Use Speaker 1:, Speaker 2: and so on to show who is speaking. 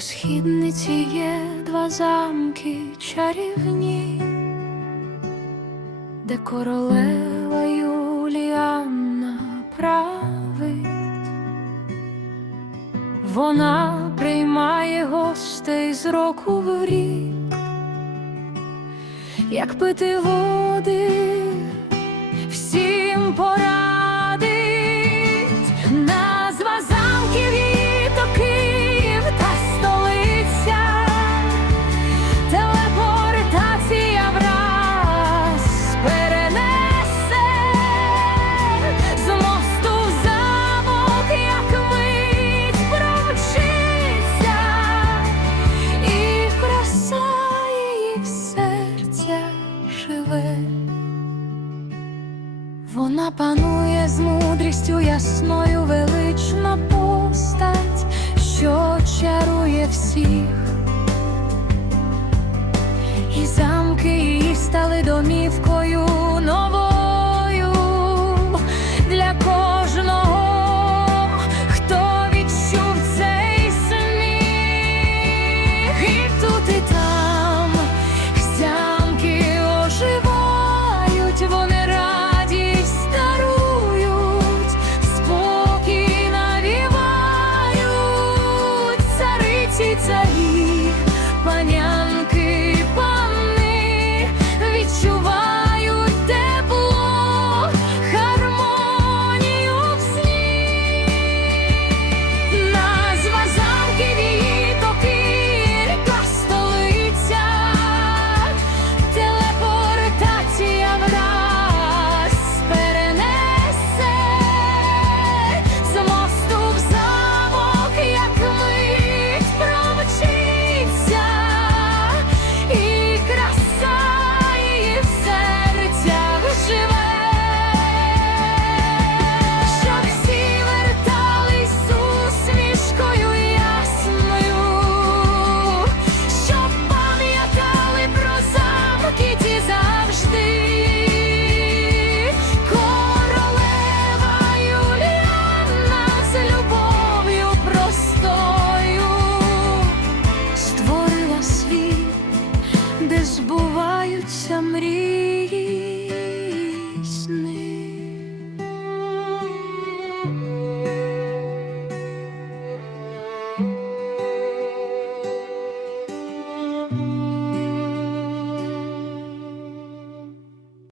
Speaker 1: Східниці є два замки чарівні, де королева Юліанна править, вона приймає гостей з року в рік, як пити води. сили, вона панує з мудрістю ясною велична постать, що чарує всіх. І за збуваються мрії.